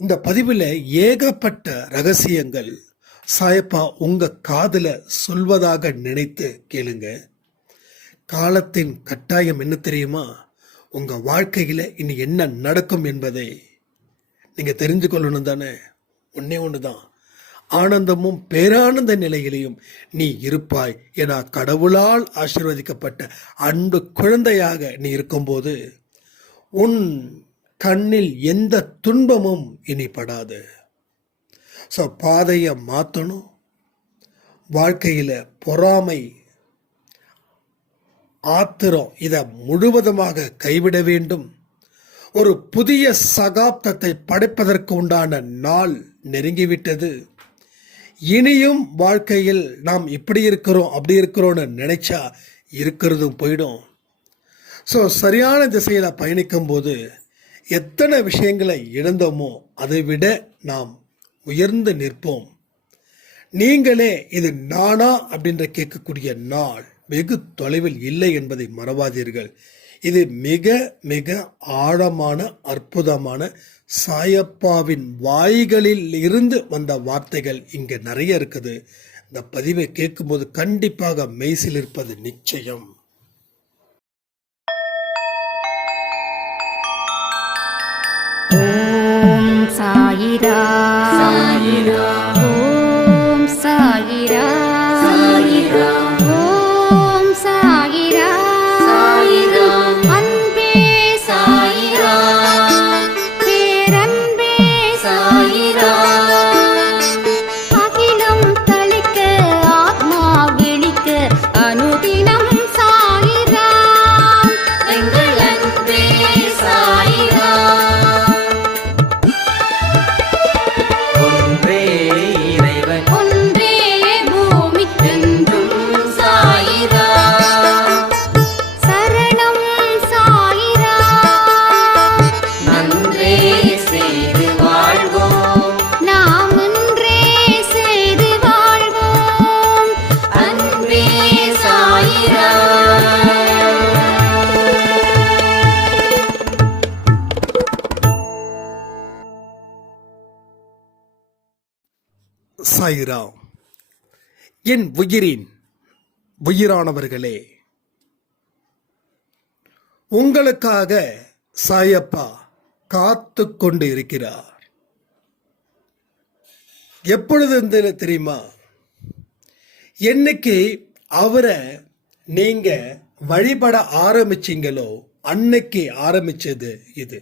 இந்த பதிவில் ஏகப்பட்ட ரகசியங்கள் சாயப்பா உங்க காதுல சொல்வதாக நினைத்து கேளுங்க. காலத்தின் கட்டாயம் என்ன தெரியுமா? உங்க வாழ்க்கையில இனி என்ன நடக்கும் என்பதை நீங்க தெரிஞ்சு கொள்ளணும் தானே. ஒன்னே ஒண்ணுதான், ஆனந்தமும் பேரானந்த நிலையிலையும் நீ இருப்பாய். என கடவுளால் ஆசீர்வதிக்கப்பட்ட அன்பு குழந்தையாக நீ இருக்கும்போது உன் கண்ணில் எந்த துன்பமும் இனி படாது. ஸோ பாதையை மாற்றணும். வாழ்க்கையில் பொறாமை, ஆத்திரம் இதை முழுவதுமாக கைவிட வேண்டும். ஒரு புதிய சகாப்தத்தை படைப்பதற்கு உண்டான நாள் நெருங்கிவிட்டது. இனியும் வாழ்க்கையில் நாம் இப்படி இருக்கிறோம் அப்படி இருக்கிறோன்னு நினைச்சா இருக்கிறதும் போயிடும். ஸோ சரியான திசையில் பயணிக்கும் போது எத்தனை விஷயங்களை இழந்தோமோ அதை விட நாம் உயர்ந்து நிற்போம். நீங்களே இது நானா அப்படின்ற கேட்கக்கூடிய நாள் வெகு தொலைவில் இல்லை என்பதை மறவாதீர்கள். இது மிக மிக ஆழமான அற்புதமான சாயப்பாவின் வாய்களில் இருந்து வந்த வார்த்தைகள் இங்கே நிறைய இருக்குது. இந்த பதிவை கேட்கும்போது கண்டிப்பாக மெய்சில் இருப்பது நிச்சயம். ஓம் சாயிரா சாயிரா, ஓம் சாயிரா சாயிரா, ஓம் சாயிரா சாயிரா, அன்பே சாயிரா, பேரன்பே சாயிரா, அகிலம் தளிக்க ஆத்மா விழிக்க அனுதினம் சாயிரா, எங்கள் அன்பே சாயிரா. சாயிராம். என் உயிரின் உயிரானவர்களே, உங்களுக்காக சாயப்பா காத்து கொண்டு இருக்கிறார். எப்பொழுது தெரியுமா? என்னைக்கு அவரை நீங்க வழிபட ஆரம்பிச்சீங்களோ அன்னைக்கு ஆரம்பிச்சது இது.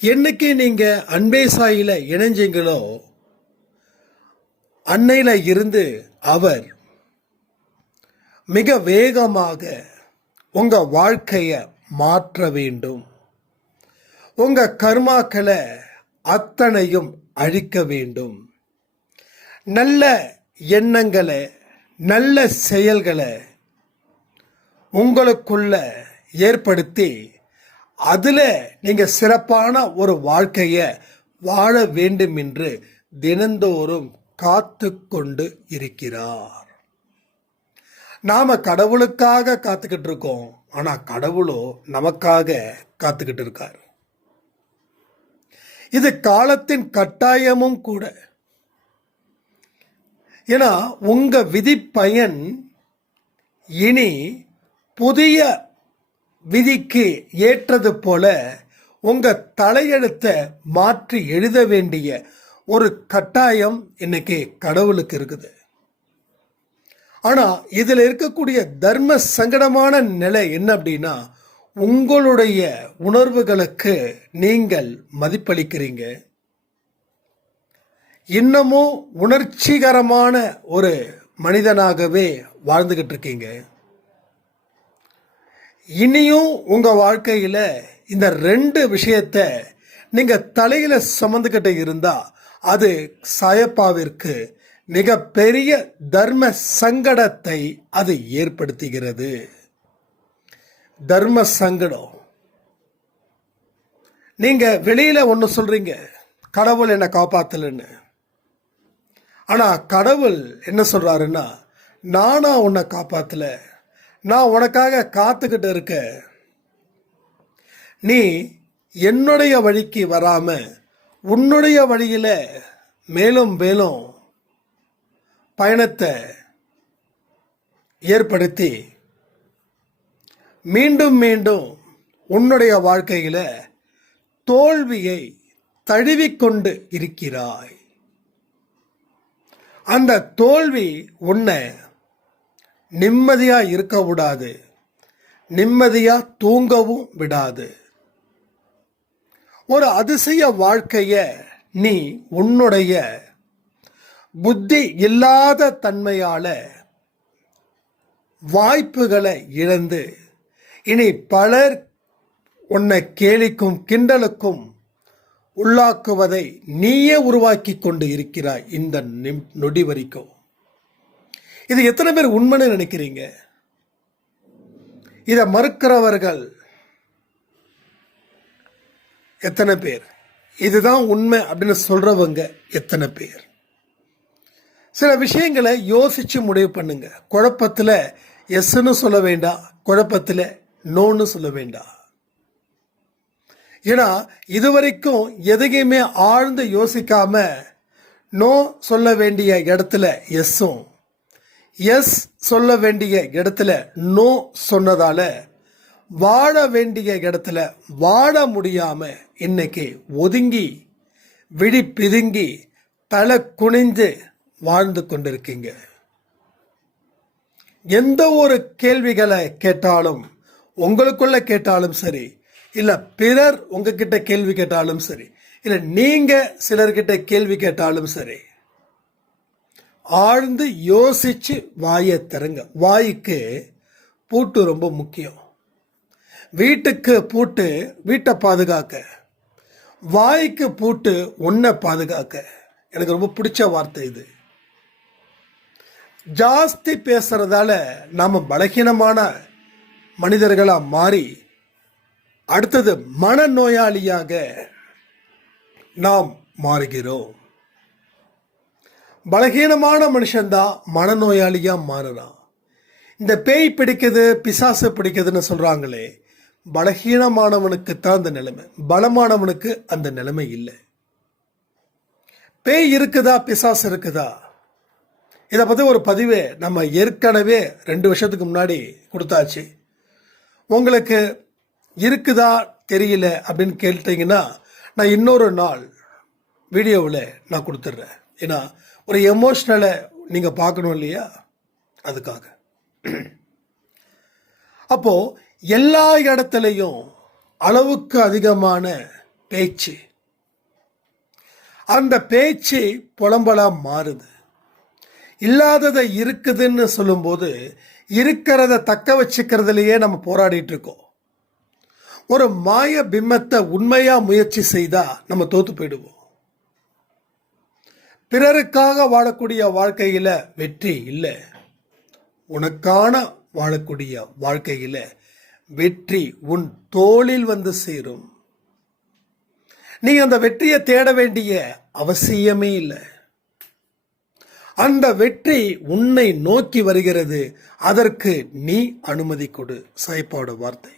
என்னைக்கு நீங்க அன்பே சாயில இணைஞ்சீங்களோ அன்னையில இருந்து அவர் மிக வேகமாக உங்க வாழ்க்கைய மாற்ற வேண்டும். உங்க கர்மாக்களை அத்தனையும் அழிக்க வேண்டும். நல்ல எண்ணங்களை, நல்ல செயல்களை உங்களுக்குள்ள ஏற்படுத்தி அதுல நீங்க சிறப்பான ஒரு வாழ்க்கைய வாழ வேண்டும் என்று தினந்தோறும் காத்து கொண்டு இருக்கிறார். நாம கடவுளுக்காக காத்துக்கிட்டு இருக்கோம், ஆனா கடவுளோ நமக்காக காத்துக்கிட்டு இருக்கார். இது காலத்தின் கட்டாயமும் கூட. ஏன்னா உங்க விதி பயன் இனி புதிய விதிக்கு ஏற்றது போல உங்க தலையெழுத்தை மாற்றி எழுத வேண்டிய ஒரு கட்டாயம் இன்னைக்கு கடவுளுக்கு இருக்குது. ஆனா இதுல இருக்கக்கூடிய தர்ம சங்கடமான நிலை என்ன அப்படின்னா, உங்களுடைய உணர்வுகளுக்கு நீங்கள் மதிப்பளிக்கிறீங்க. இன்னமும் உணர்ச்சிகரமான ஒரு மனிதனாகவே வாழ்ந்துகிட்டு இருக்கீங்க. இனியும் உங்க வாழ்க்கையில இந்த ரெண்டு விஷயத்தை நீங்க தலையில சுமந்துகிட்டு இருந்தா அது சாயப்பாவிற்கு மிக பெரிய தர்ம சங்கடத்தை அது ஏற்படுத்துகிறது. தர்ம சங்கடம். நீங்க வெளியில ஒன்று சொல்றீங்க, கடவுள் என்னை காப்பாத்தலன்னு. ஆனா கடவுள் என்ன சொல்றாருன்னா, நானா உன்னை காப்பாத்தல, நான் உனக்காக காத்துக்கிட்டு இருக்க. நீ என்னுடைய வழிக்கு வராம உன்னுடைய வழியில் மேலும் மேலும் பயணத்தை ஏற்படுத்தி மீண்டும் மீண்டும் உன்னுடைய வாழ்க்கையில் தோல்வியை தழுவிக்கொண்டு இருக்கிறாய். அந்த தோல்வி உன்னை நிம்மதியாக இருக்க விடாது, நிம்மதியாக தூங்கவும் விடாது. ஒரு அதிசய வாழ்க்கையை நீ உன்னுடைய புத்தி இல்லாத தன்மையால் வாய்ப்புகளை இழந்து இனி பலர் உன்னை கேலிக்கும் கிண்டலுக்கும் உள்ளாக்குவதை நீயே உருவாக்கி கொண்டு இருக்கிறாய் இந்த நொடி வரைக்கும். இது எத்தனை பேர் உண்மைன்னு நினைக்கிறீங்க? இதை மறுக்கிறவர்கள் எத்தனை பேர்? இதுதான் உண்மை அப்படின்னு சொல்றவங்க எத்தனை பேர்? சில விஷயங்களை யோசிச்சு முடிவு பண்ணுங்க. குழப்பத்தில் எஸ்ன்னு சொல்ல வேண்டாம், குழப்பத்தில் நோன்னு சொல்ல வேண்டாம். ஏன்னா இதுவரைக்கும் எதையுமே ஆழ்ந்து யோசிக்காம நோ சொல்ல வேண்டிய இடத்துல எஸ்ஸும், எஸ் சொல்ல வேண்டிய இடத்துல நோ சொன்னதால வாழ வேண்டிய இடத்துல வாழ முடியாம இன்னைக்கு ஒதுங்கி விழி பிதுங்கி தலை குனிந்து வாழ்ந்து கொண்டிருக்கீங்க. எந்த ஒரு கேள்விகளை கேட்டாலும், உங்களுக்குள்ள கேட்டாலும் சரி, இல்லை பிறர் உங்ககிட்ட கேள்வி கேட்டாலும் சரி, இல்லை நீங்க சிலர்கிட்ட கேள்வி கேட்டாலும் சரி, ஆழ்ந்து யோசிச்சு வாயை தருங்க. வாய்க்கு பூட்டு ரொம்ப முக்கியம். வீட்டுக்கு பூட்டு வீட்டை பாதுகாக்க, வாய்க்கு பூட்டு உன்னை பாதுகாக்க. எனக்கு ரொம்ப பிடிச்ச வார்த்தை இது. ஜாஸ்தி பேசுறதால நாம பலகீனமான மனிதர்களாக மாறி அடுத்தது மனநோயாளியாக நாம் மாறுகிறோம். பலகீனமான மனுஷன்தான் மனநோயாளியா மாறுறான். இந்த பேய் பிடிக்குது பிசாசு பிடிக்குதுன்னு சொல்றாங்களே, பலகீனமானவனுக்கு தான் அந்த நிலைமை, பலமானவனுக்கு அந்த நிலைமை இல்லை. பேய் இருக்குதா பிசாசு இருக்குதா, இதை பற்றி ஒரு பதிவு நம்ம ஏற்கனவே 2 வருஷத்துக்கு முன்னாடி கொடுத்தாச்சு. உங்களுக்கு இருக்குதா தெரியல அப்படின்னு கேட்டீங்கன்னா நான் இன்னொரு நாள் வீடியோவில் நான் கொடுத்துட்றேன். ஏன்னா ஒரு எமோஷ்னலை நீங்கள் பார்க்கணும் இல்லையா, அதுக்காக. அப்போ எல்லா இடத்துலையும் அளவுக்கு அதிகமான பேச்சு, அந்த பேச்சு புலம்பலா மாறுது. இல்லாததை இருக்குதுன்னு சொல்லும்போது இருக்கிறத தக்க வச்சுக்கிறதுலையே நம்ம போராடிட்டு இருக்கோம். ஒரு மாய பிம்பத்தை உண்மையா முயற்சி செய்தா நம்ம தோத்து போயிடுவோம். பிறருக்காக வாழக்கூடிய வாழ்க்கையில வெற்றி இல்லை, உனக்கான வாழக்கூடிய வாழ்க்கையில வெற்றி உன் தோளில் வந்து சேரும். நீ அந்த வெற்றியை தேட வேண்டிய அவசியமே இல்லை. அந்த வெற்றி உன்னை நோக்கி வருகிறது, அதற்கு நீ அனுமதி கொடு. சாய்ப்பாவோட வார்த்தை.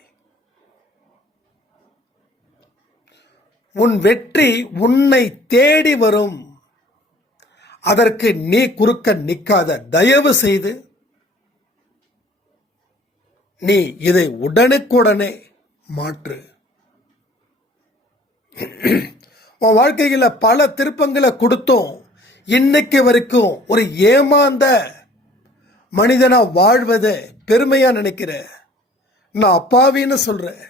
உன் வெற்றி உன்னை தேடி வரும், அதற்கு நீ குறுக்க நிற்காத. தயவு செய்து நீ இதை உடனுக்குடனே மாற்று. உன் வாழ்க்கையில் பல திருப்பங்களை கொடுத்தோம், இன்னைக்கு வரைக்கும் ஒரு ஏமாந்த மனிதனா வாழ்வதை பெருமையா நினைக்கிற. நான் அப்பாவின்னு சொல்றேன்,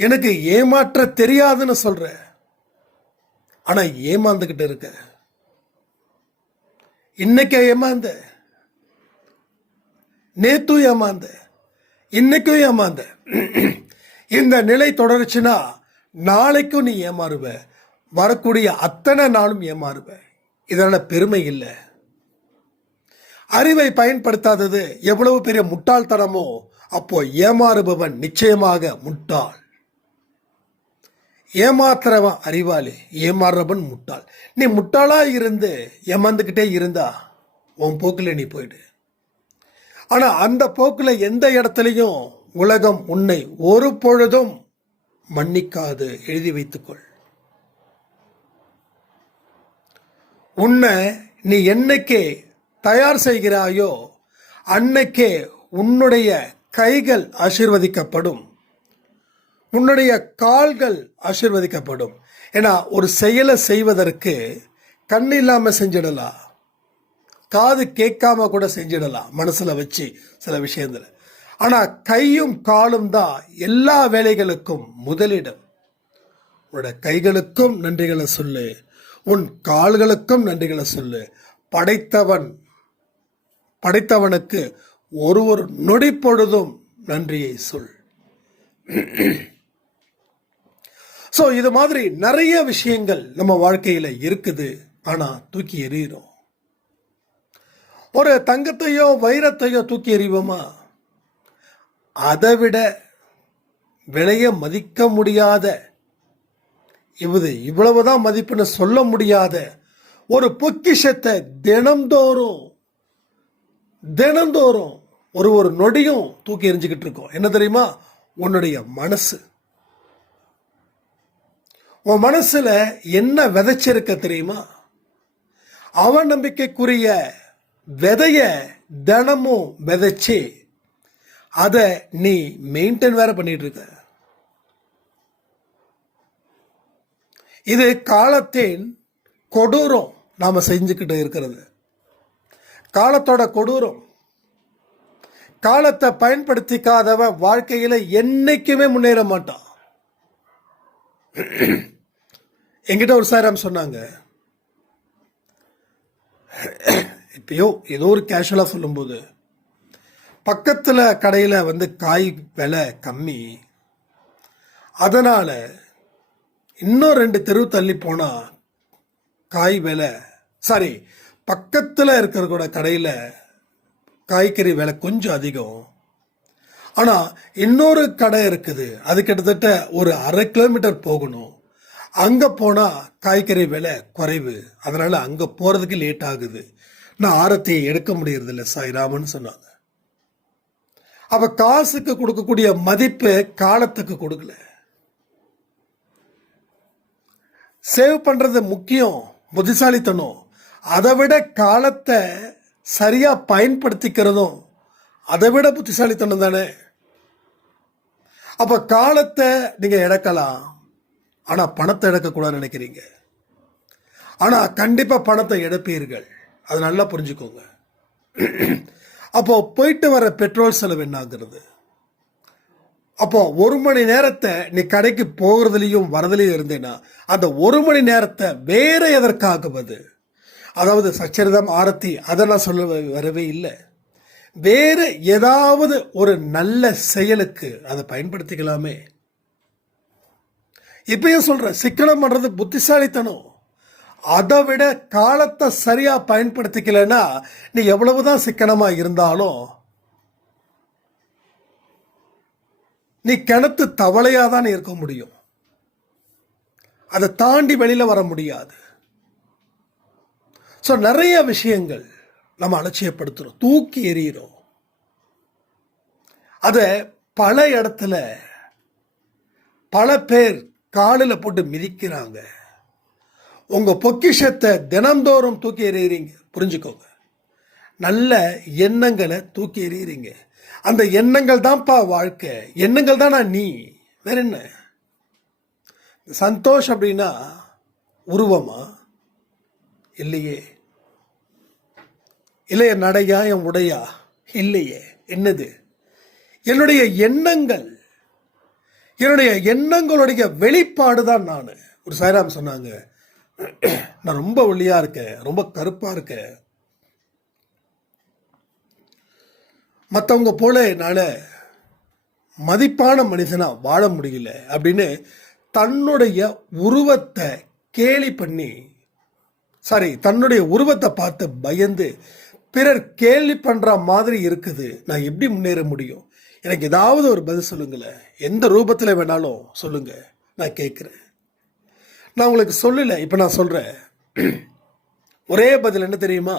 எனக்கு ஏமாற்ற தெரியாதுன்னு சொல்றேன். ஆனா ஏமாந்துகிட்டு இருக்க. இன்னைக்கு ஏமாந்த, நேத்து ஏமாந்த, இன்னைக்கும் ஏமாந்த. இந்த நிலை தொடர்ச்சுன்னா நாளைக்கும் நீ ஏமாறுவ, வரக்கூடிய அத்தனை நாளும் ஏமாறுவ. இதனால பெருமை இல்லை. அறிவை பயன்படுத்தாதது எவ்வளவு பெரிய முட்டாள்தனமோ, அப்போ ஏமாறுபவன் நிச்சயமாக முட்டாள். ஏமாத்துறவன் அறிவாளி, ஏமாறுறவன் முட்டாள். நீ முட்டாளா இருந்து ஏமாந்துக்கிட்டே இருந்தா உன் போக்கில் நீ போயிடு. ஆனா அந்த போக்கில் எந்த இடத்துலையும் உலகம் உன்னை ஒரு பொழுதும் மன்னிக்காது. எழுதி வைத்துக்கொள். உன்னை நீ என்னைக்கே தயார் செய்கிறாயோ அன்னைக்கே உன்னுடைய கைகள் ஆசீர்வதிக்கப்படும், உன்னுடைய கால்கள் ஆசீர்வதிக்கப்படும். ஏன்னா ஒரு செயலை செய்வதற்கு கண் இல்லாமல் செஞ்சிடலாம், காது கேட்காம கூட செஞ்சிடலாம் மனசுல வச்சு சில விஷயத்துல. ஆனா கையும் காலும் தான் எல்லா வேலைகளுக்கும் முதலிடம். உன்னோட கைகளுக்கும் நன்றிகளை சொல்லு, உன் கால்களுக்கும் நன்றிகளை சொல்லு. படைத்தவனுக்கு ஒரு நொடி பொழுதும் நன்றியை சொல். ஸோ இது மாதிரி நிறைய விஷயங்கள் நம்ம வாழ்க்கையில இருக்குது. ஆனா தூக்கி எறிகிறோம். ஒரு தங்கத்தையோ வைரத்தையோ தூக்கி எறிவோமா? அதை விட விலைய மதிக்க முடியாத, இவ்வளவுதான் மதிப்புன்னு சொல்ல முடியாத ஒரு பொக்கிஷத்தை தினந்தோறும் ஒரு நொடியும் தூக்கி எறிஞ்சுக்கிட்டு இருக்கோம். என்ன தெரியுமா? உன்னுடைய மனசு. உன் மனசுல என்ன விதைச்சிருக்க தெரியுமா? அவநம்பிக்கைக்குரிய விதைய தினமும் விதைச்சு அதை நீ மெயின்டைன் வேற பண்ணிட்டு இருக்க. இது காலத்தின் கொடூரம் நாம செஞ்சுக்கிட்டு இருக்கிறது. காலத்தோட கொடூரம். காலத்தை பயன்படுத்திக்காதவன் வாழ்க்கையில என்னைக்குமே முன்னேற மாட்டான். என்கிட்ட ஒரு சாரம் சொன்னாங்க, இப்பயோ ஏதோ ஒரு கேஷுவலா சொல்லும்போது, பக்கத்துல கடையில காய் விலை கம்மி, அதனால இன்னும் 2 தெரு தள்ளி போனா காய் விலை பக்கத்துல இருக்கிற கூட கடையில காய்கறி விலை கொஞ்சம் அதிகம். ஆனா இன்னொரு கடை இருக்குது, அது கிட்டத்தட்ட ஒரு 1/2 கிலோமீட்டர் போகணும். அங்க போனா காய்கறி விலை குறைவு, அதனால அங்க போறதுக்கு லேட் ஆகுது. நான் ஆரத்தியை எடுக்க முடியறது இல்லை சாய்ராமன்னு சொன்னாங்க. அவ காசுக்கு கொடுக்கக்கூடிய மதிப்பு காலத்துக்கு கொடுக்கல. சேவ் பண்றது முக்கியம், புத்திசாலித்தனம். அதை விட காலத்தை சரியா பயன்படுத்திக்கிறதும் அதை விட புத்திசாலித்தனம் தானே. அப்ப காலத்தை நீங்க இழக்கலாம், ஆனா பணத்தை இழக்கக்கூடாதுன்னு நினைக்கிறீங்க. ஆனா கண்டிப்பா பணத்தை இழப்பீர்கள், அது நல்லா புரிஞ்சுக்கோங்க. அப்போ போயிட்டு வர பெட்ரோல் செலவு என்ன ஆகுறது? அப்போ 1 மணி நேரத்தை நீ கடைக்கு போகிறதுலையும் வரதுலையும் இருந்தேன்னா அந்த 1 மணி நேரத்தை வேற எதற்காகுவது? அதாவது சச்சரிதம், ஆரத்தி அதெல்லாம் சொல்ல வரவே இல்லை. வேற ஏதாவது ஒரு நல்ல செயலுக்கு அதை பயன்படுத்திக்கலாமே. இப்பயும் சொல்ற, சிக்கனம் பண்றது புத்திசாலித்தனம். அதை விட காலத்தை சரியா பயன்படுத்திக்கலன்னா நீ எவ்வளவுதான் சிக்கனமா இருந்தாலும் நீ கிணத்து தவளையாதான் இருக்க முடியும், அதை தாண்டி வெளியில வர முடியாது. ஸோ நிறைய விஷயங்கள் நம்ம அலட்சியப்படுத்துறோம், தூக்கி எறிகிறோம். அதை பல இடத்துல பல பேர் காலில் போட்டு மிதிக்கிறாங்க. உங்க பொக்கிஷத்தை தினந்தோறும் தூக்கி எறிகிறீங்க. புரிஞ்சுக்கோங்க, நல்ல எண்ணங்களை தூக்கி எறிகிறீங்க. அந்த எண்ணங்கள் தான்ப்பா வாழ்க்கை, எண்ணங்கள் தானா நீ, வேற என்ன? சந்தோஷ் அப்படின்னா உருவமா? இல்லையே. இல்லையே நடையா, என் உடையா? இல்லையே. என்னது? என்னுடைய எண்ணங்கள், என்னுடைய எண்ணங்களுடைய வெளிப்பாடு தான் நான். ஒரு சாய்ராம் சொன்னாங்க, நான் ரொம்ப ஒல்லியா இருக்கேன், ரொம்ப கருப்பா இருக்கேன், மற்றவங்க போல என்னால் மதிப்பான மனுஷனா வாழ முடியல அப்படின்னு தன்னுடைய உருவத்தை கேலி பண்ணி, தன்னுடைய உருவத்தை பார்த்து பயந்து பிறர் கேள்வி பண்ற மாதிரி இருக்குது, நான் எப்படி முன்னேற முடியும்? எனக்கு ஏதாவது ஒரு பதில் சொல்லுங்களேன், எந்த ரூபத்தில் வேணாலும் சொல்லுங்க, நான் கேட்குறேன். நான் உங்களுக்கு சொல்லல, இப்போ நான் சொல்றேன். ஒரே பதில் என்ன தெரியுமா?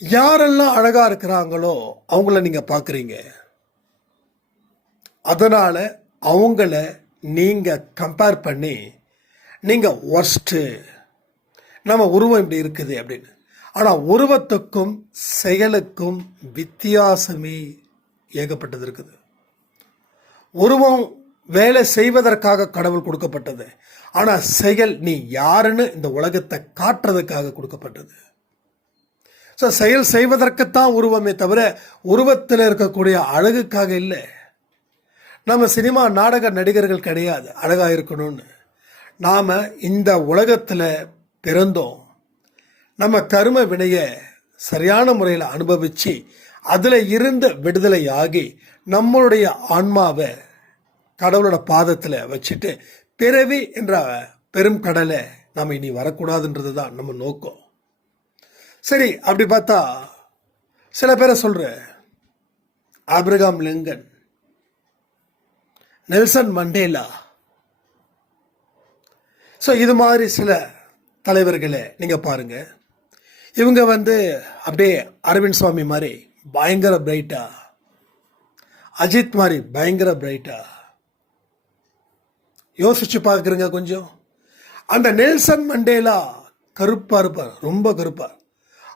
யாரெல்லாம் அழகா இருக்கிறாங்களோ அவங்கள நீங்க பார்க்குறீங்க, அதனால அவங்கள நீங்க கம்பேர் பண்ணி நீங்கள் ஒர்ஸ்ட்டு, நம்ம உருவம் இப்படி இருக்குது அப்படின்னு. ஆனால் உருவத்துக்கும் செயலுக்கும் வித்தியாசமே ஏகப்பட்டது இருக்குது. உருவம் வேலை செய்வதற்காக கடவுள் கொடுக்கப்பட்டது. ஆனால் செயல் நீ யாருன்னு இந்த உலகத்தை காட்டுறதுக்காக கொடுக்கப்பட்டது. ஸோ செயல் செய்வதற்குத்தான் உருவமே தவிர உருவத்தில் இருக்கக்கூடிய அழகுக்காக இல்லை. நம்ம சினிமா நாடக நடிகர்கள் கிடையாது அழகாக இருக்கணும்னு. நாம் இந்த உலகத்தில் பிறந்தோம். நம்ம கர்ம வினையை சரியான முறையில் அனுபவித்து அதில் இருந்து விடுதலையாகி நம்மளுடைய ஆன்மாவை கடவுளோட பாதத்தில் வச்சுட்டு பிறவி என்ற பெரும் கடலை நம்ம இனி வரக்கூடாதுன்றது தான் நம்ம நோக்கம். சரி, அப்படி பார்த்தா சில பேரை சொல்கிற Abraham Lincoln, Nelson Mandela, so இது மாதிரி சில தலைவர்களை நீங்கள் பாருங்கள். இவங்க அப்படியே அரவிந்த் சுவாமி மாதிரி பயங்கர பிரைட்டா, அஜித் மாதிரி பயங்கர பிரைட்டா யோசிச்சு பார்க்குறீங்க கொஞ்சம். அந்த நெல்சன் மண்டேலா கருப்பாக இருப்பார், ரொம்ப கருப்பார்.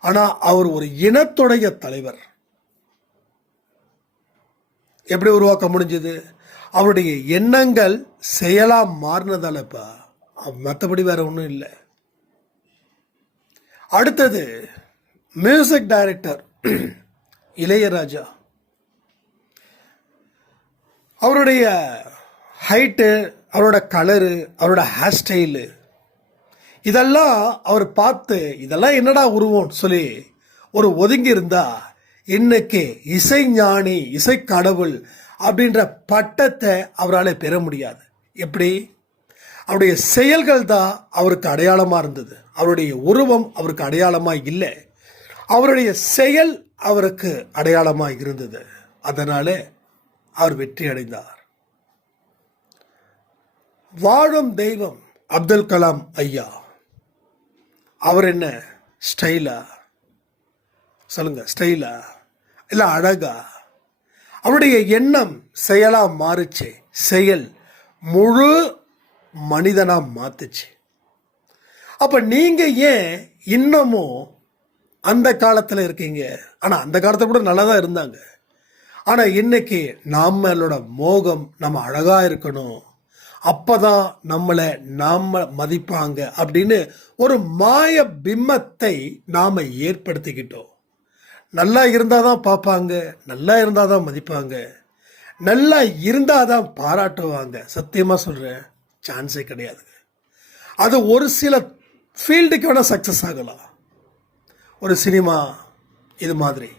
ஆனால் அவர் ஒரு இனத்துடைய தலைவர். எப்படி உருவாக்க முடிஞ்சது? அவருடைய எண்ணங்கள் செயலாக மாறினதாலப்பா, மற்றபடி வேற ஒன்றும் இல்லை. அடுத்தது மியூசிக் டைரக்டர் இளையராஜா. அவருடைய ஹைட்டு, அவரோட கலரு, அவரோட ஹேர் ஸ்டைலு, இதெல்லாம் அவர் பார்த்து இதெல்லாம் என்னடா உருவம்னு சொல்லி ஒரு ஒதுங்கி இருந்தா இன்னைக்கு இசைஞானி, இசை கடவுள் அப்படின்ற பட்டத்தை அவரால் பெற முடியாது. எப்படி? அவருடைய செயல்கள் தான் அவருக்கு அடையாளமாக இருந்தது. அவருடைய உருவம் அவருக்கு அடையாளமாக இல்லை, அவருடைய செயல் அவருக்கு அடையாளமாக இருந்தது. அதனால அவர் வெற்றி அடைந்தார். வாழும் தெய்வம் அப்துல் கலாம் ஐயா, அவர் என்ன ஸ்டைலா சொல்லுங்க? ஸ்டைலா இல்லை அழகா? அவருடைய எண்ணம் செயலா மாறுச்சு, செயல் முழு மனிதனா மாத்துச்சு. அப்ப நீங்க ஏன் இன்னமும் அந்த காலத்தில் இருக்கீங்க? ஆனா அந்த காலத்துல கூட நல்லா தான் இருந்தாங்க. ஆனா இன்னைக்கு நம்மளோட மோகம் நம்ம அழகா இருக்கணும், அப்பதான் நம்மளை நாம மதிப்பாங்க அப்படின்னு ஒரு மாய பிம்பத்தை நாம ஏற்படுத்திக்கிட்டோம். நல்லா இருந்தாதான் பார்ப்பாங்க, நல்லா இருந்தாதான் மதிப்பாங்க, நல்லா இருந்தாதான் பாராட்டுவாங்க. சத்தியமா சொல்றேன், சான்ஸே கிடையாதுங்க. அது ஒரு சில ஃபீல்டுக்கு வேணா சக்சஸ் ஆகலாம், ஒரு சினிமா இது மாதிரி.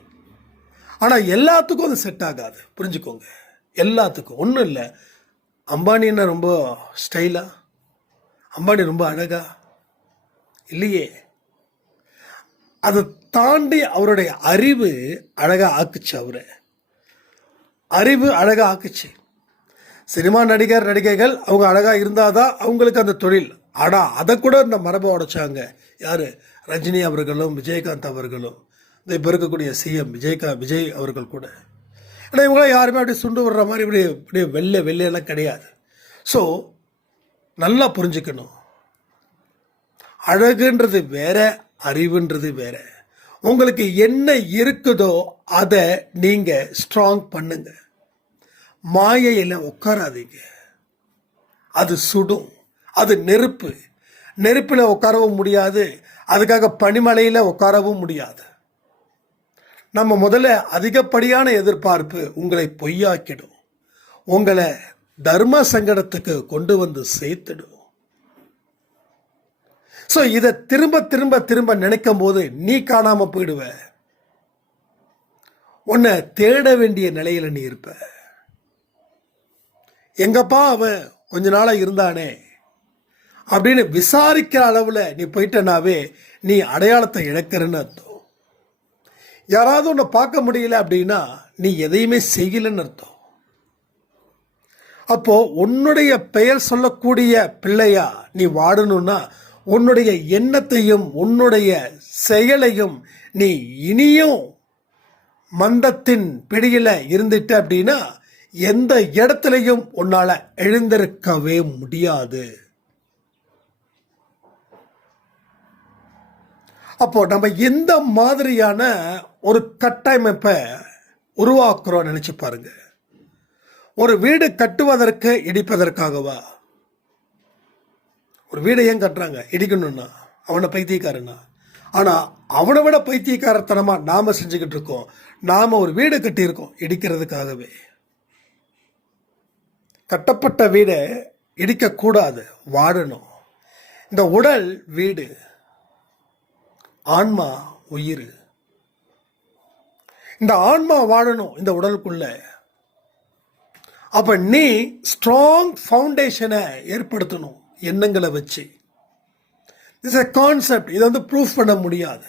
ஆனால் எல்லாத்துக்கும் அது செட் ஆகாது, புரிஞ்சுக்கோங்க. எல்லாத்துக்கும் ஒன்றும் இல்லை. அம்பானி என்ன ரொம்ப ஸ்டைலா? அம்பானி ரொம்ப அழகா? இல்லையே. அதை தாண்டி அவருடைய அறிவு அழகா ஆக்குச்சு. அவரை அறிவு அழகா ஆக்குச்சு. சினிமா நடிகர் நடிகைகள் அவங்க அழகா இருந்தாதான் அவங்களுக்கு அந்த தொழில். ஆனால் அதை கூட இந்த மரபை உடைச்சாங்க. யாரு? ரஜினி அவர்களும் விஜயகாந்த் அவர்களும், இந்த இப்போ இருக்கக்கூடிய சிஎம் விஜய் அவர்கள் கூட. ஏன்னா இவங்களாம் யாருமே அப்படி சுண்டு விடுற மாதிரி இப்படி வெள்ளையெல்லாம் கிடையாது. ஸோ நல்லா புரிஞ்சுக்கணும், அழகுன்றது வேற, அறிவுன்றது வேற. உங்களுக்கு என்ன இருக்குதோ அதை நீங்கள் ஸ்ட்ராங் பண்ணுங்க. மாயையில் உட்காராதீங்க, அது சுடும், அது நெருப்பு. நெருப்பில் உட்காரவும் முடியாது, அதுக்காக பனிமலையில் உட்காரவும் முடியாது. நம்ம முதல்ல அதிகப்படியான எதிர்பார்ப்பு உங்களை பொய்யாக்கிடும், உங்களை தர்ம சங்கடத்துக்கு கொண்டு வந்து சேர்த்துடும். ஸோ இதை திரும்ப திரும்ப திரும்ப நினைக்கும் போது நீ காணாம போயிடுவ, உன்னை தேட வேண்டிய நிலையில நீ இருப்ப. எங்கப்பா அவன் கொஞ்ச நாளா இருந்தானே அப்படின்னு விசாரிக்கிற அளவுல நீ போயிட்டனாவே நீ அடையாளத்தை இழக்கிறன்னு அர்த்தம். யாராவது உன்னை பார்க்க முடியல அப்படின்னா நீ எதையுமே செய்யலன்னு அர்த்தம். அப்போ உன்னுடைய பெயர் சொல்லக்கூடிய பிள்ளையா நீ வாழணும்னா உன்னுடைய எண்ணத்தையும் உன்னுடைய செயலையும் நீ இனியும் மந்தத்தின் பிடியில இருந்துட்ட அப்படின்னா எந்த இடத்துலையும் உன்னால எழுந்திருக்கவே முடியாது. அப்போ நம்ம எந்த மாதிரியான ஒரு கட்டமைப்பை உருவாக்குறோம் நினைச்சு பாருங்க. ஒரு வீடு கட்டுவதற்கு இடிப்பதற்காகவா? ஒரு வீடை ஏன் கட்டுறாங்க? இடிக்கணும்னா. அவனை பைத்தியக்காரனா? ஆனா அவனை விட பைத்தியக்காரத்தனமா நாம செஞ்சுக்கிட்டு இருக்கோம். நாம ஒரு வீடு கட்டியிருக்கோம் இடிக்கிறதுக்காகவே. கட்டப்பட்ட வீடை இடிக்கக்கூடாது, வாழணும். இந்த உடல் வீடு, ஆன்மா உயிர். இந்த ஆன்மா வாழணும் இந்த உடலுக்குள்ள. அப்ப நீ ஸ்ட்ராங் ஃபவுண்டேஷனை ஏற்படுத்தணும் எண்ணங்களை வச்சு. It's a concept. இதை வந்து ப்ரூஃப் பண்ண முடியாது.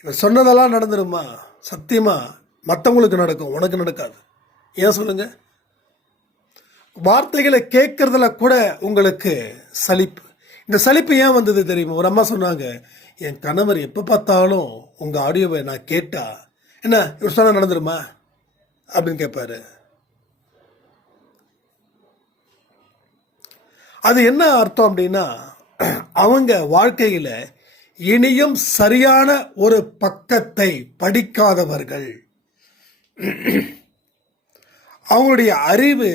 இவர் சொன்னதெல்லாம் நடந்துருமா? சத்தியமா மற்றவங்களுக்கு நடக்கும், உனக்கு நடக்காது. ஏன் சொல்லுங்க? வார்த்தைகளை கேட்கறதுல கூட உங்களுக்கு சலிப்பு. இந்த சலிப்பு ஏன் வந்தது தெரியுமா? ஒரு அம்மா சொன்னாங்க, என் கணவர் எப்போ பார்த்தாலும் உங்கள் ஆடியோவை நான் கேட்டா என்ன இவர் சொன்ன நடந்துருமா அப்படின்னு கேட்பாரு. அது என்ன அர்த்தம் அப்படின்னா, அவங்க வாழ்க்கையில் இனியும் சரியான ஒரு பக்கத்தை படிக்காதவர்கள். அவங்களுடைய அறிவு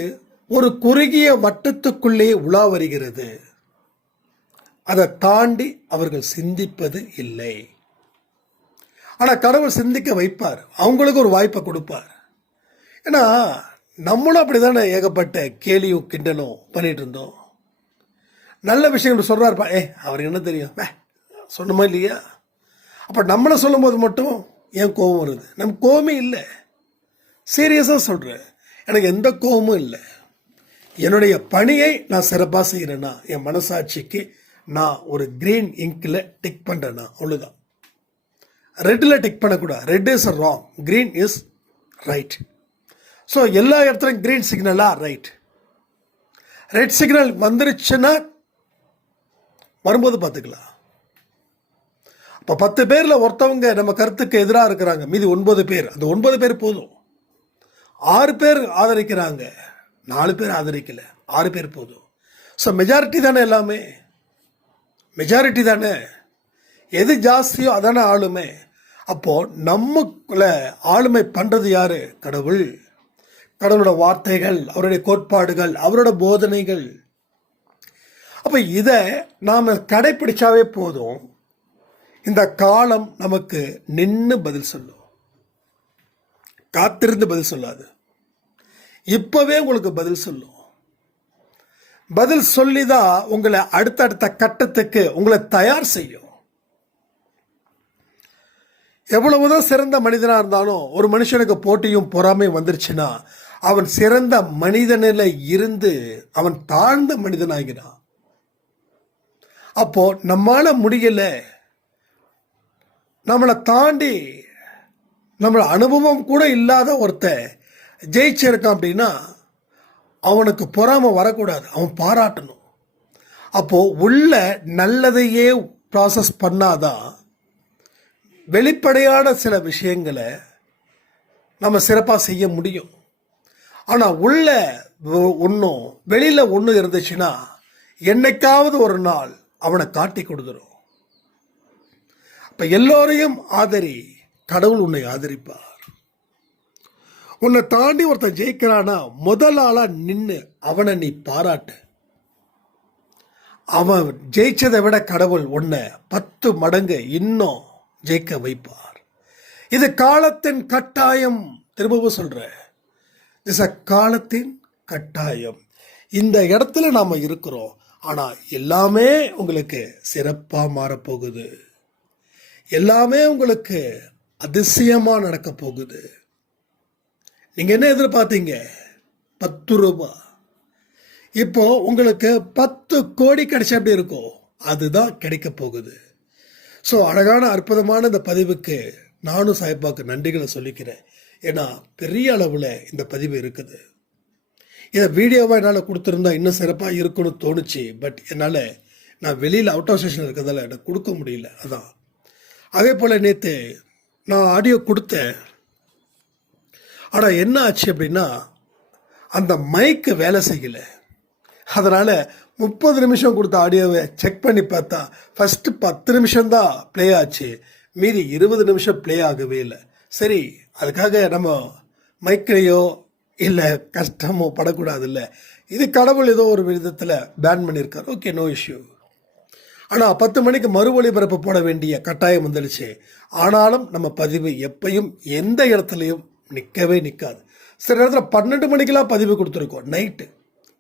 ஒரு குறுகிய வட்டத்துக்குள்ளே உலா வருகிறது. அதை தாண்டி அவர்கள் சிந்திப்பது இல்லை. ஆனால் கடவுள் சிந்திக்க வைப்பார், அவங்களுக்கு ஒரு வாய்ப்பை கொடுப்பார். ஏன்னா நம்மளும் அப்படி தானே ஏகப்பட்ட கேலியும் கிண்டலும் பண்ணிட்டு இருந்தோம். நல்ல விஷயங்கள் சொல்கிறாருப்பா, அவருக்கு என்ன தெரியும் சொன்னமா இல்லையா? அப்போ நம்மளை சொல்லும் போது மட்டும் ஏன் கோபம் வருது? நம்ம கோபமே இல்லை. சீரியஸாக சொல்கிறேன், எனக்கு எந்த கோபமும் இல்லை. என்னுடைய பணியை நான் சிறப்பாக செய்கிறேன்னா, என் மனசாட்சிக்கு நான் ஒரு கிரீன் இங்கில் டிக் பண்ணுறேன்னா அவ்வளோதான். ரெட்டில் டிக் பண்ணக்கூடாது. Red is wrong, green is right. So எல்லா இடத்துலையும் கிரீன் சிக்னலா ரைட். ரெட் சிக்னல் வந்துருச்சுன்னா வரும்போது பார்த்துக்கலாம். அப்போ 10 பேரில் ஒருத்தவங்க நம்ம கருத்துக்கு எதிராக இருக்கிறாங்க, மீதி 9 பேர். அந்த 9 பேர் போதும். 6 பேர் ஆதரிக்கிறாங்க, 4 பேர் ஆதரிக்கல, 6 பேர் போதும். ஸோ மெஜாரிட்டி தானே எல்லாமே, மெஜாரிட்டி தானே. எது ஜாஸ்தியோ அதானே ஆளுமை. அப்போ நமக்குள்ள ஆளுமை பண்றது யாரு? கடவுள். கடவுளோட வார்த்தைகள், அவருடைய கோட்பாடுகள், அவரோட போதனைகள். அப்ப இதை நாம கடைபிடிச்சாவே போதும். இந்த காலம் நமக்கு நின்று பதில் சொல்லும், காத்திருந்து பதில் சொல்லாது. இப்பவே உங்களுக்கு பதில் சொல்லும். பதில் சொல்லிதான் உங்களை அடுத்தடுத்த கட்டத்துக்கு உங்களை தயார் செய்யும். எவ்வளவுதான் சிறந்த மனிதனா இருந்தாலும் ஒரு மனுஷனுக்கு போட்டியும் பொறாமையும் வந்துருச்சுன்னா அவன் சிறந்த மனிதனில இருந்து அவன் தாழ்ந்த மனிதனாகிறான். அப்போ நம்மால முடியல, நம்மளை தாண்டி நம்மள அனுபவம் கூட இல்லாத ஒருத்தன் ஜெயிச்சிருக்கான் அப்படின்னா அவனுக்கு பொறாமை வரக்கூடாது, அவன் பாராட்டணும். அப்போ உள்ள நல்லதையே ப்ராசஸ் பண்ணாதான் வெளிப்படையான சில விஷயங்களை நம்ம சிறப்பாக செய்ய முடியும். ஆனால் உள்ள ஒன்றும் வெளியில் ஒன்றும் இருந்துச்சுன்னா என்னைக்காவது ஒரு நாள் அவனை காட்டி கொடுத்துரும். அப்போ எல்லோரையும் ஆதரி, கடவுள் உன்னை ஆதரிப்பார். உன்னை தாண்டி ஒருத்தன் ஜெயிக்கிறானா முதல் ஆளா நின்று அவனை நீ பாராட்டு. அவன் ஜெயிச்சதை விட கடவுள் உன்னை 10 மடங்கு இன்னும் ஜெயிக்க வைப்பார். இது காலத்தின் கட்டாயம். திரும்பவும் சொல்றேன், காலத்தின் கட்டாயம். இந்த இடத்துல நாம இருக்கிறோம். ஆனா எல்லாமே உங்களுக்கு சிறப்பா மாறப்போகுது. எல்லாமே உங்களுக்கு அதிசயமா நடக்க போகுது. நீங்க என்ன எதிர்பார்த்தீங்க? 10 ரூபாய். இப்போ உங்களுக்கு 10 கோடி கிடைச்சா எப்படி இருக்கும்? அதுதான் கிடைக்க போகுது. ஸோ அழகான அற்புதமான இந்த பதிவுக்கு நானும் சாய்பாக்கு நன்றிகளை சொல்லிக்கிறேன். ஏன்னா பெரிய அளவில் இந்த பதிவு இருக்குது. இதை வீடியோவாக என்னால் கொடுத்துருந்தா இன்னும் சிறப்பாக இருக்குன்னு தோணுச்சு. பட் என்னால் நான் வெளியில் அவுட் ஆஃப் ஸ்டேஷன் இருக்கிறதால எனக்கு கொடுக்க முடியல. அதான். அதே போல் நேற்று நான் ஆடியோ கொடுத்தேன். ஆனால் என்ன ஆச்சு அப்படின்னா அந்த மைக்கு வேலை செய்யலை. அதனால் 30 நிமிஷம் கொடுத்த ஆடியோவை செக் பண்ணி பார்த்தா ஃபஸ்ட்டு 10 நிமிஷம்தான் ப்ளே ஆச்சு, மீதி 20 நிமிஷம் ப்ளே ஆகவே இல்லை. சரி, அதுக்காக நம்ம மைக்கிலையோ இல்லை கஷ்டமோ படக்கூடாது. இல்லை, இது கடவுள் ஏதோ ஒரு விதத்தில் பேன் பண்ணியிருக்கார், ஓகே, நோ இஷ்யூ. ஆனால் 10 மணிக்கு மறு ஒளிபரப்பு போட வேண்டிய கட்டாயம் வந்துடுச்சு. ஆனாலும் நம்ம பதிவு எப்பையும் எந்த இடத்துலையும் நிற்கவே நிற்காது. சில நேரத்தில் 12 மணிக்கெல்லாம் பதிவு கொடுத்துருக்கோம் நைட்டு,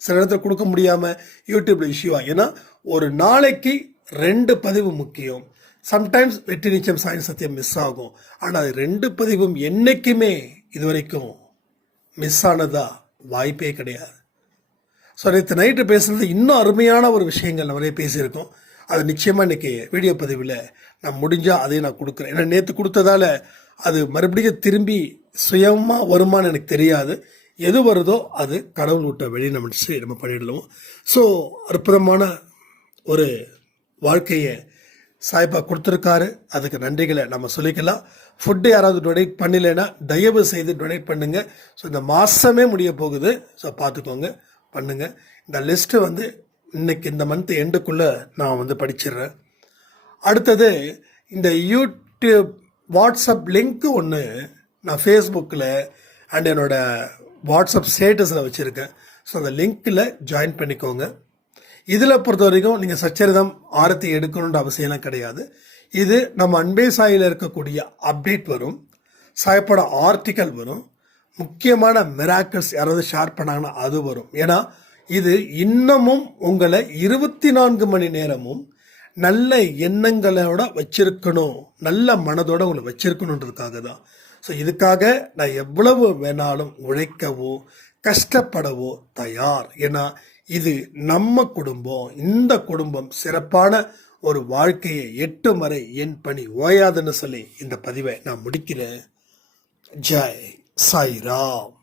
சில நேரத்தில் கொடுக்க முடியாமல் யூடியூப்ல இஷ்யூவா. ஏன்னா ஒரு நாளைக்கு 2 பதிவு முக்கியம். சம்டைம்ஸ் வெற்றி நிச்சயம் சாய் சத்தியம் மிஸ் ஆகும். ஆனால் அது 2 பதிவும் என்றைக்குமே இது வரைக்கும் மிஸ் ஆனதா வாய்ப்பே கிடையாது. ஸோ நேற்று நைட்டு பேசுகிறது இன்னும் அருமையான ஒரு விஷயங்கள் நிறைய பேசியிருக்கோம். அது நிச்சயமாக இன்றைக்கி வீடியோ பதிவில் நான் முடிஞ்சால் அதையும் நான் கொடுக்குறேன். ஏன்னா நேற்று கொடுத்ததால் அது மறுபடியும் திரும்பி சுயமாக வருமானு எனக்கு தெரியாது. எது வருதோ அது கடவுள் விட்ட வெளி நம்ம பண்ணிடலாம். ஸோ அற்புதமான ஒரு வாழ்க்கையை சாய்பா கொடுத்துருக்காரு, அதுக்கு நன்றிகளை நம்ம சொல்லிக்கலாம். ஃபுட்டு யாராவது டொனேட் பண்ணலைன்னா தயவு செய்து டொனேட் பண்ணுங்கள். ஸோ இந்த மாதமே முடிய போகுது, ஸோ பார்த்துக்கோங்க, பண்ணுங்கள். இந்த லிஸ்ட்டு இன்னைக்கு இந்த மந்த் எண்டுக்குள்ளே நான் படிச்சிடுறேன். அடுத்தது இந்த யூடியூப் வாட்ஸ்அப் லிங்க்கு ஒன்று நான் ஃபேஸ்புக்கில் அண்ட் என்னோடய வாட்ஸ்அப் ஸ்டேட்டஸில் வச்சுருக்கேன். ஸோ அந்த லிங்க்கில் ஜாயின் பண்ணிக்கோங்க. இதில் பொறுத்த வரைக்கும் நீங்கள் சச்சரிதம் ஆரத்தி எடுக்கணுன்ற அவசியம்லாம் கிடையாது. இது நம்ம அன்பே சாயில் இருக்கக்கூடிய அப்டேட் வரும், சாயப்பட ஆர்டிக்கல் வரும், முக்கியமான மிராக்கிள்ஸ் யாராவது ஷேர் பண்ணாங்கன்னா அது வரும். ஏன்னா இது இன்னமும் உங்களை 24 மணி நேரமும் நல்ல எண்ணங்களோட வச்சிருக்கணும், நல்ல மனதோட உங்களை வச்சிருக்கணுன்றதுக்காக தான். ஸோ இதுக்காக நான் எவ்வளவு வேணாலும் உழைக்கவோ கஷ்டப்படவோ தயார். ஏன்னா இது நம்ம குடும்பம், இந்த குடும்பம் சிறப்பான ஒரு வாழ்க்கையை 8 வரை என் பணி ஓயாதுன்னு சொல்லி இந்த பதிவை நான் முடிக்கிறேன். ஜெய் சாய்ராம்.